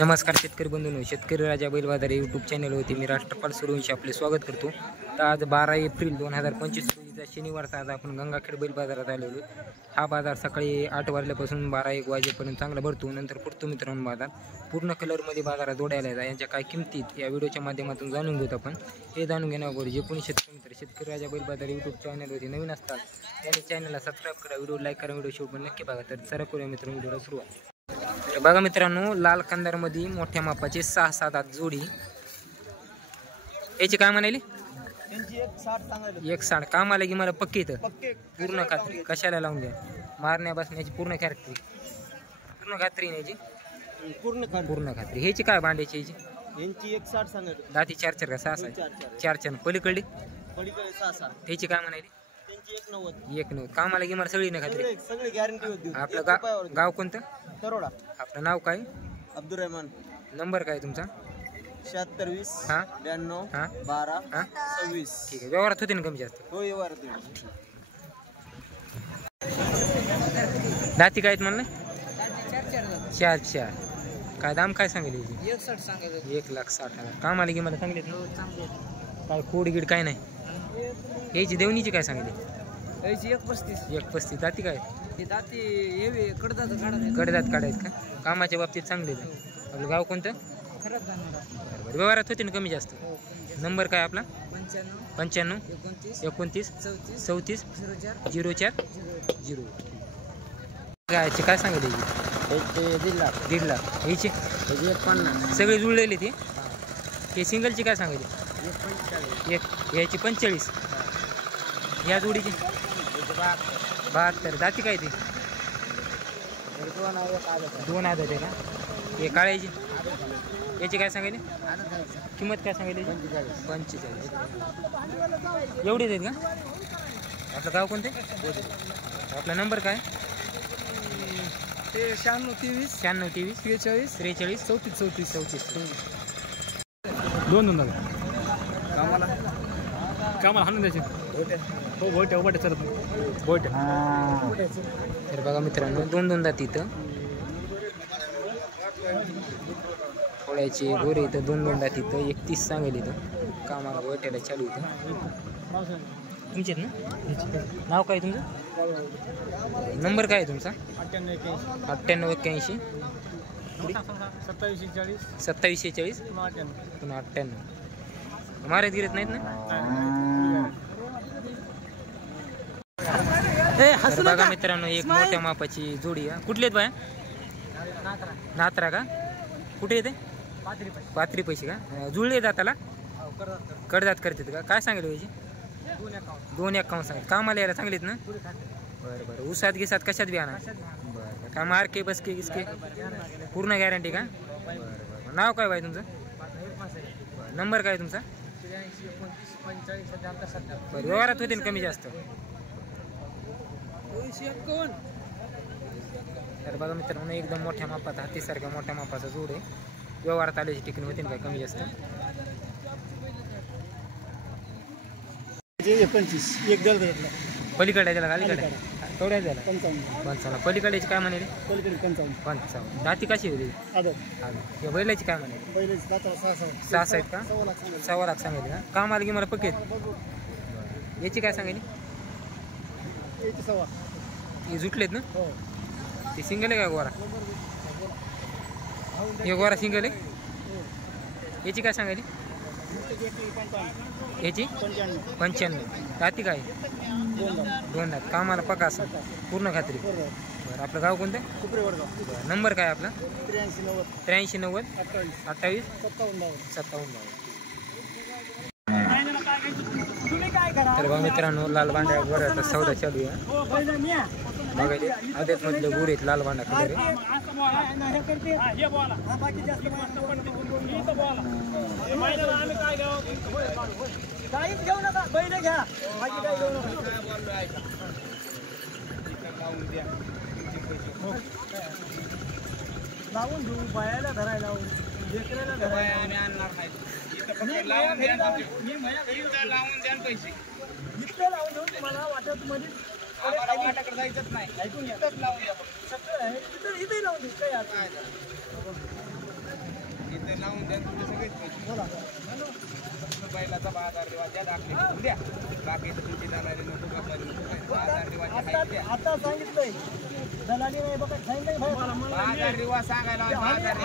नमस्कार शेतकरी बंधूंनो, शेतकरी राजा बैल बाजार यूट्यूब चॅनलवरती मी राष्ट्रपाल सूर्यवंशी आपले स्वागत करतो। तर आज 12 एप्रिल 2025 रोजीचा शनिवारचा आज आपण गंगाखेड बैल बाजारात आलेलो। हा बाजार सकाळी 8 वाजल्यापासून 12-1 वाजेपर्यंत चांगला भरतो, नंतर पुरतो मित्रांनो बाजार पूर्ण कलरमध्ये बाजारात जोडायला आहे। यांच्या काय किमतीत या व्हिडिओच्या माध्यमातून जाणून घेतो आपण। हे जाणून घेण्यापूर्वी जे कोणी शेतकरी मित्र शेतकरी राजा बैल बाजार यूट्यूब चॅनलवरती नवीन असतात त्यांनी चॅनलला सबस्क्राईब करा, व्हिडिओ लाईक करा, व्हिडिओ शेवट पण नक्की बघा। तर चला करूया मित्रांनो व्हिडिओला सुरुवात। तर बघा मित्रांनो, लाल कंदारमध्ये मोठ्या मापाचे 6-7 आत जोडी। याची काय म्हणाली? 160 काम आलं की मला पक्की इथं पूर्ण खात्री कशाला लावून द्या, मारण्या बसण्याची पूर्ण खात्री नाही पूर्ण खात्री। ह्याची काय भांड्याची यांची 160 सांगत दाती 4-4 का 6-6 4-4 पलीकडली 6-6 ह्याची काय म्हणाली? त्यांची 190 190 काम आलं की मला सगळी नाही खात्री सगळी गॅरंटी होती। आपलं गाव कोणतं? तरोडा। आपलं नाव काय? अब्दुल रहमान। नंबर काय तुमचा? 7620 हां 92 हां 12 हां 26। ठीक आहे, व्यवहारात होते ना कमी जास्त? हो व्यवहार। दाती काय आहेत म्हणलं? 4-4 काय दाम काय सांगितले? 160 सांगितलं। 1,60,000 काम आले की मला सांगितले काय कोड गिड काय नाही? याची देवणीची काय सांगितली? याची 135 दाती काय? ही दाती हेवी कडदात काढायत का? कामाच्या बाबतीत चांगले आहेत। आपलं गाव कोणतं? बरोबर, व्यवहारात होते ना कमी जास्त? नंबर काय आपला? 95 29 34 04 0। गायची काय सांगितली? 1.5 लाख। ह्याची 50 सगळी जुळलेली ती? हे सिंगलची काय सांगितली? याची 45। या जोडीची 72 दाती काय ती? 2 आदत आहे का? हे काळ्याची याची काय सांगितली? किंमत काय सांगितली? 45 एवढीच आहेत का? आपलं गाव कोणते? आपला नंबर काय? ते 96 23 43 43 34 34 दोन कामाला हाणून द्यायचे हो बोटे सर बोटे। तर बघा मित्रांनो, 2 दात इथं पोळ्याची गोरे इथं 2 दात इथं 31 सांगेल इथं कामाला गोट्याला चालू इथं। तुमचे ना नाव काय तुमचं? नंबर काय आहे तुमचा? 98 81 27 40 पुन्हा 98 मारत गिरत नाहीत ना? तर बघा मित्रांनो, एक मोठ्या मापाची जोडी आहे। कुठली आहेत बाया? नात्रा का? कुठे येते? पात्री पैसे का? जुळले जाताला कडदात करतात का? काय सांगितलं याची? 2.51 सांगितलं। कामाला यायला चांगलीत ना? बरं उसात गिसात कशात बी आणा? बरं काय मार्के बसके गिसके पूर्ण गॅरंटी का? बरं नाव काय बाय तुमचं? नंबर काय तुमचा? बरं व्यवहारात होते ना कमी जास्त? तर बघा मित्रांनो, एकदम मोठ्या मापाचा हातीसारख्या मोठ्या मापाचा जोड आहे। व्यवहारात आल्याची ठिकाणी होते ना काय कमी जास्त? 25 एक दर घेतला पलीकडे त्याला अलीकडे तेवढ्या द्यायला 55 पलीकडेची काय म्हणाले? पलीकडे 55 दाती कशी होती? या बैलाची काय म्हणाले? पहिले 6 आहेत का? 1.25 लाख सांगितले का? काम आलं की मला पक्केत याची काय सांगितली? याची 1.25 हे जुटलेत ना? हो ते सिंगल आहे का गोरा? हे गोरा सिंगल आहे? याची काय सांगायली? याची 95 जाती काय 2 दात कामाला पका असं पूर्ण खात्री बरं आपलं गाव कोणतं बरं नंबर काय आपला 83 90 28 57 तर बघा मित्रांनो लाल भांड्या गोऱ्याचा सौदा चालू आहे बघा आदेत मधले गोरे आहेत लाल भांडा कलर लावून घेऊ बायाला धरायला लावून लेकराला धरायला आम्ही आणणार नाही लावून द्या पैसे इतकं लावून देऊ तुम्हाला वाटत मध्ये वाटाकडे जायचंच नाही ऐकून इथंच लावून द्या सगळं आहे इथे लावून देऊ काय इथे लावून द्या तुम्ही सगळेच पैसे बोला बैलाचा बाजार रिवाज द्या दाखले द्या बाकी तुमची दलाली नको बाजार रिवाज आता सांगितलंय दलाली नाही बघा बाजार रिवाज सांगायला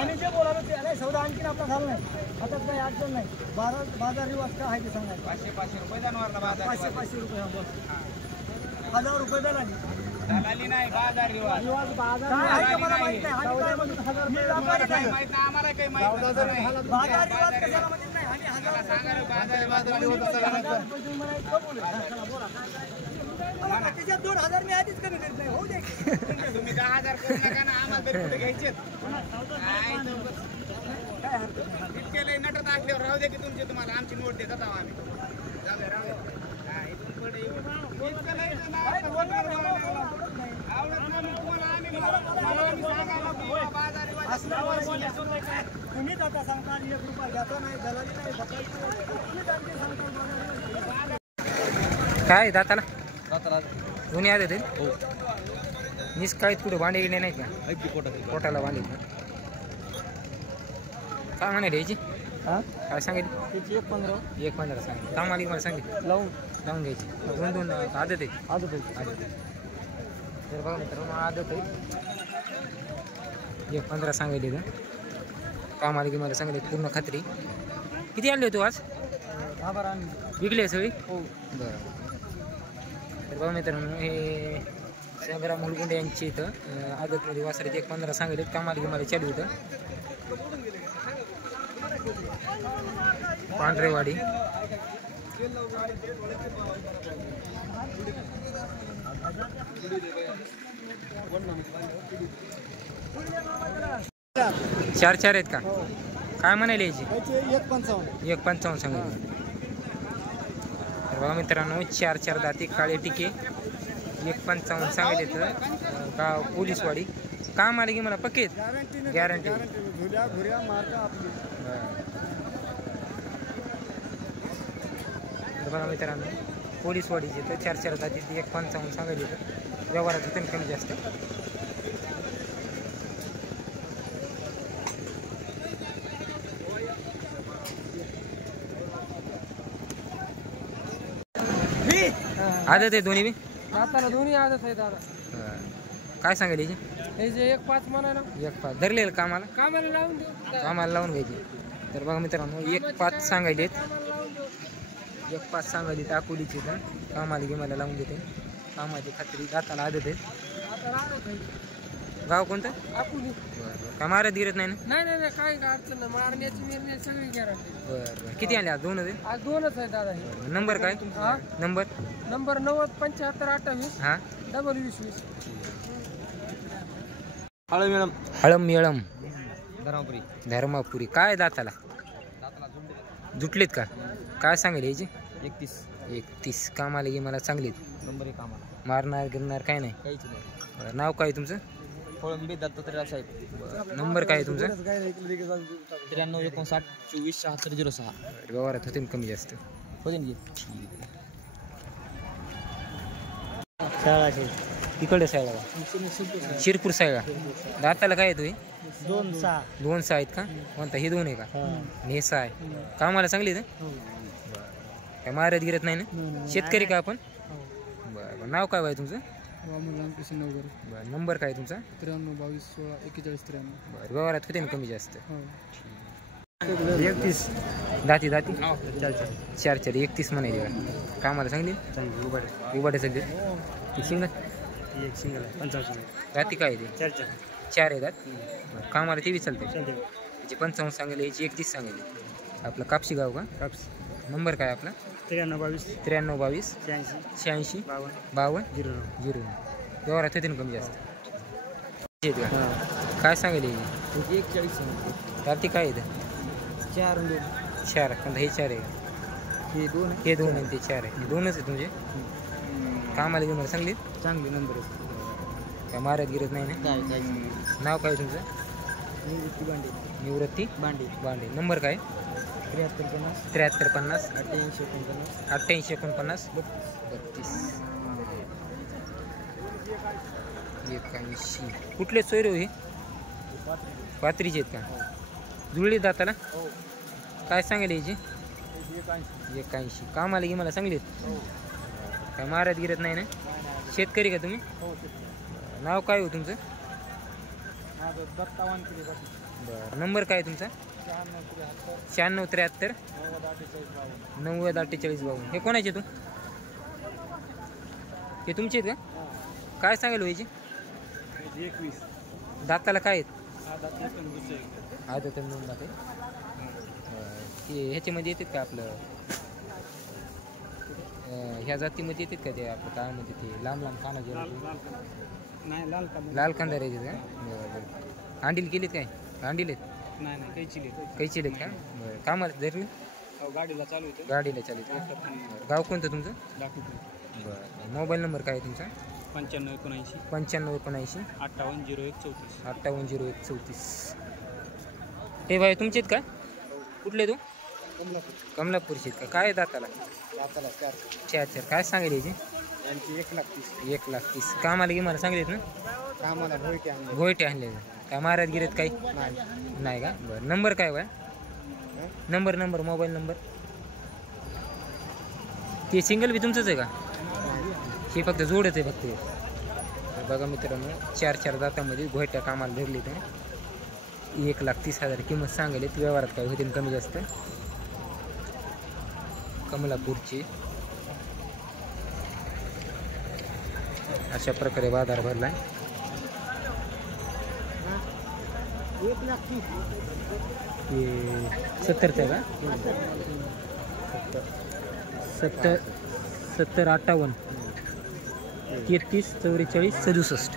आणि जे बोलायला ते नाही सौदा आणखीन आपला झाला नाही आता काही अडचण नाही बाजार रिवाज काय आहे ते सांगायला 500 रुपये जनावरला बाजार 500 रुपये 1000 रुपये दलाली दलाली नाही बाजार रिवाज बाजार मला माहित नाही आम्हाला काही माहित बाजार रिवाज कशाला माहित नाही आम्ही 1000 सांगायला बाजार त्याच्यात 2000 मी आधीच कमी करत नाही हो दे तुम्ही 10000 करू नका ना आम्हाला तरी कुठे घ्यायचे काय इतके लय नटत असल्यावर राहू दे की तुमचे तुम्हाला आमची नोट देतात आम्ही जाऊ दे राहू दे इथून पुढे इतकं नाही आवडत नाही तुम्हाला आम्ही सांगायला तुम्हीच आता सांगता 1 रुपया घ्यायचा नाही दलाली नाही काय दाताला दोन्ही आले ते निस काय कुठे भांडे गिणे नाही का पोटाला भांडे काय म्हणाले याची काय सांगितलं त्याची 1.15 सांगितलं कामाली मला सांगितलं लावून घ्यायची 2 आदत आहे तर बघा मित्रांनो आदत आहे 1.15 सांगितले तर कामाली की मला सांगितले पूर्ण खात्री किती आणले तू आज विकले सगळी हो बरं तर बघा मित्रांनो हे संग्राम मुलगुंडे यांची इथं आदतमध्ये वासरीत 1.15 सांगितले कामाला की मला चालू होतं पांढरेवाडी चार आहेत का काय म्हणाले याची 1.55 सांगितलं तर बघा मित्रांनो 4 दाती काळे टिके 1.55 सांगितले तर गाव पोलीसवाडी काम आले की मला पक्केत गॅरंटी बघा मित्रांनो पोलीसवाडीचे तर 4 दाती 1.55 सांगितले तर व्यवहारात होते कमी जास्त आदत आहे दोन्ही बी दाताला दोन्ही आदत आहे दादा काय सांगायला याची हे जे 1.5 म्हणाला 1.5 धरले कामाला लावून देऊ कामाला लावून घ्यायची तर बघा मित्रांनो 1.5 सांगायलेत 1.5 सांगायले तर अकोलीचे तर कामाला घे मला लावून देते कामाची खात्री दाताला आदत आहे गाव कोणतं अकोली बरं काय मारत गिरत नाही ना नाही काय अडचण नाही मारण्याची मिरण्याची सगळी गॅरंटी बरं किती आले आज 2 होते आज 2च आहे दादा हे नंबर काय नंबर 90 75 28 हां 20 हळम येळम धर्मापुरी काय दाताला जुटलेत का काय सांगेल याची 31 कामाला की मला चांगलीत नंबर 1 कामाला मारणार गिरणार काय नाही काहीच नाही नाव काय तुमचं कोळंबी दत्तात्रय साहेब नंबर काय तुमचा 93 59 24 76 06 व्यवहारात होते कमी जास्त होते ना तिकडे सायला शिरपूर सायला दाताला काय येतोय 2 आहेत का कोणता हे 2 आहे का नेसा आहे कामाला चांगली आहे काय मारत गिरत नाही ना शेतकरी का आपण बरं नाव काय बाय तुमचं बरं नंबर काय तुमचा 93 22 16 41 93 बरं व्यवहारात होते ना कमी जास्त 31 दाती दाती चार 4 31 म्हणायचे का कामाला सांगली उभाटे सगळे ती सिंगल एक सिंगल 55 दाती काय आहे ते 4 आहे दात बरं कामाला ते बी चालते चालते याची 55 सांगेल याची 31 सांगेल आपलं कापशी गाव का काप्स नंबर काय आपला 93 93 22 86 52 52 09 0 व्यवहारात होते ना कमी जास्त आहेत का? काय सांगेल याची 41 दाती काय आहे 4 4 पण हे 4 आहे का हे 2 हे 2 आणि ते 4 आहे हे 2च आहे तुमचे कामाला घेऊन सांगली चांगले नंबर काय मारत गिरत नाही ना काय नाव काय तुमचं निवृत्ती बांडे निवृत्ती बांडे बांडे नंबर काय 73 50 73 50 88 49 88 89 कुठले सोयरे हो हे पात्रीचे आहेत का जुळली दाताला काय सांगेल याची 81 कामाला की मला सांगलीत काय मारत गिरत नाही ना शेतकरी का तुम्ही नाव काय हो तुमचं बरं नंबर काय तुमचा 96 73 90 48 52 हे कोणाचे तू हे तुमचे आहेत का काय सांगेल व्हायची 21 दाताला काय आहेत आदत नोंद दात ते ह्याच्यामध्ये येतात का आपलं ह्या जातीमध्ये येतात का ते आपलं काय म्हणते ते लांब लांब खाना नाही लाल कांदा येतात का बरं अंडील केलीत काय अंडील आहेत नाही कैची आहेत का बरं कामाला धरली गाडीला चालू होतं गाडीला चालत गाव कोणतं तुमचं बरं मोबाईल नंबर काय आहे तुमचा 95 95 79 58 01 34 58 01 34 हे भाई तुमचे आहेत का कुठले तू कमलापूरचे आहेत का काय आहे दाताला 4 काय सांगेल याची यांची 1,30,000 1,30,000 कामाला मला सांगलेत ना कामाला गोयटे आणले काय महाराज गिरेत काही नाही का बरं नंबर काय बा नंबर मोबाईल नंबर ते सिंगल बी तुमचंच आहे का हे फक्त जोडच आहे फक्त हे बघा मित्रांनो 4 दातामध्ये घोयट्या कामाला धरले तर 1,30,000 किंमत सांगेल व्यवहारात काय होते कमी जास्त कमलापूरची अशा प्रकारे बाजार भरलाय 1,30,000 70चं का 70 58 33 44 67